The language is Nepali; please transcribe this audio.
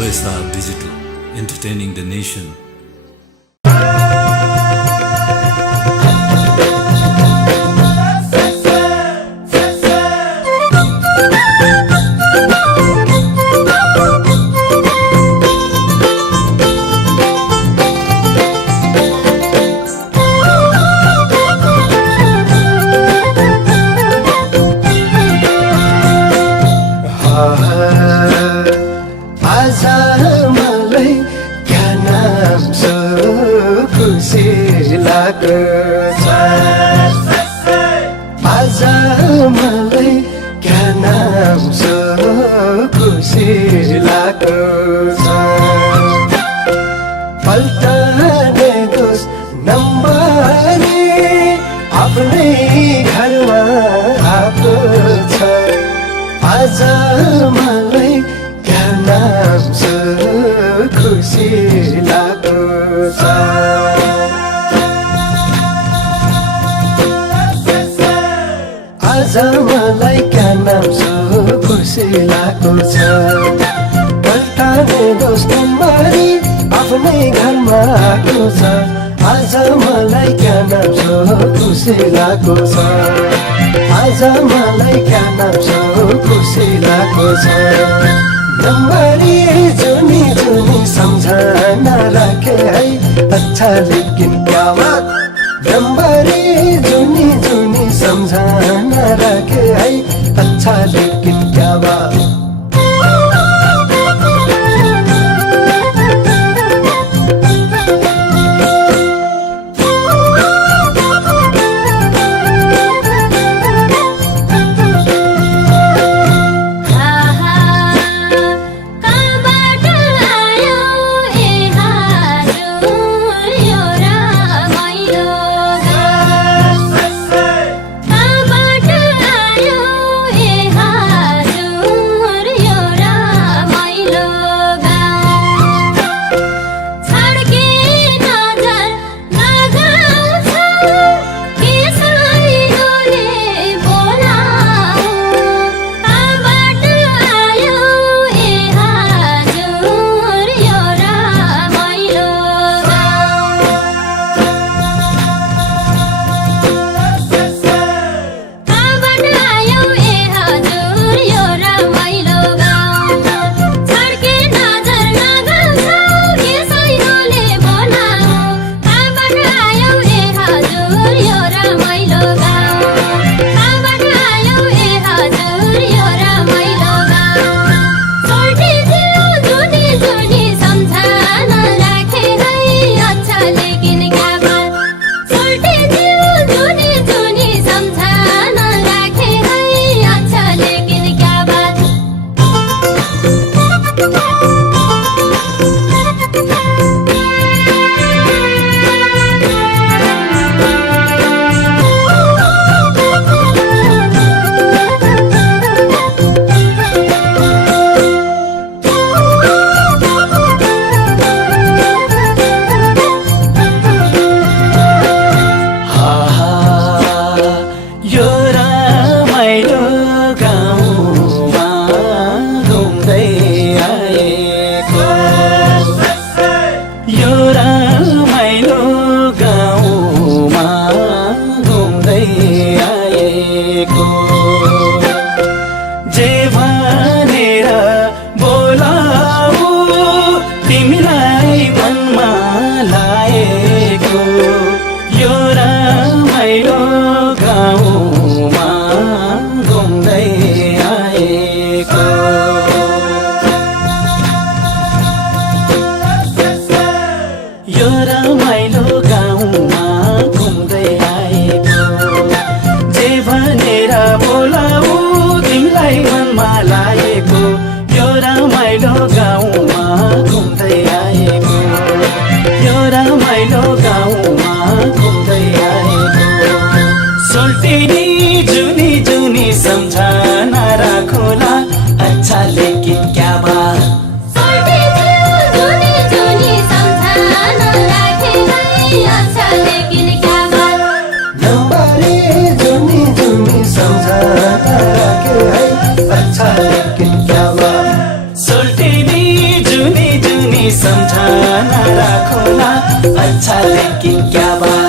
OSR Digital, entertaining the nation. आज मलाई क्या नाम छ खुसी लाग्छ पल्टाने दोष नम्बरी आफ्नै घरमा आएको छ आज मलाई क्या नाम छ खुसी लाग्छ आज मलाई क्या नाम छ खुसी लाग्छ पल्टाने दोष नम्बरी आफ्नै घरमा आएको छ आज मलाई क्या नाम छ खुसी लाग्छ आज मलाई क्या नाम छ खुसी लाग्छ नम्बरी जुनी जुनी सम्झना राखे है अच्छा लेकिन क्या बात नम्बरी जुनी जुनी सम्झना राखे है अच्छा लेकिन क्या बात अच्छा लेकिन क्या बात सोल्टी नी जुनी सम्झना राखौँला अच्छा लेकिन क्या बात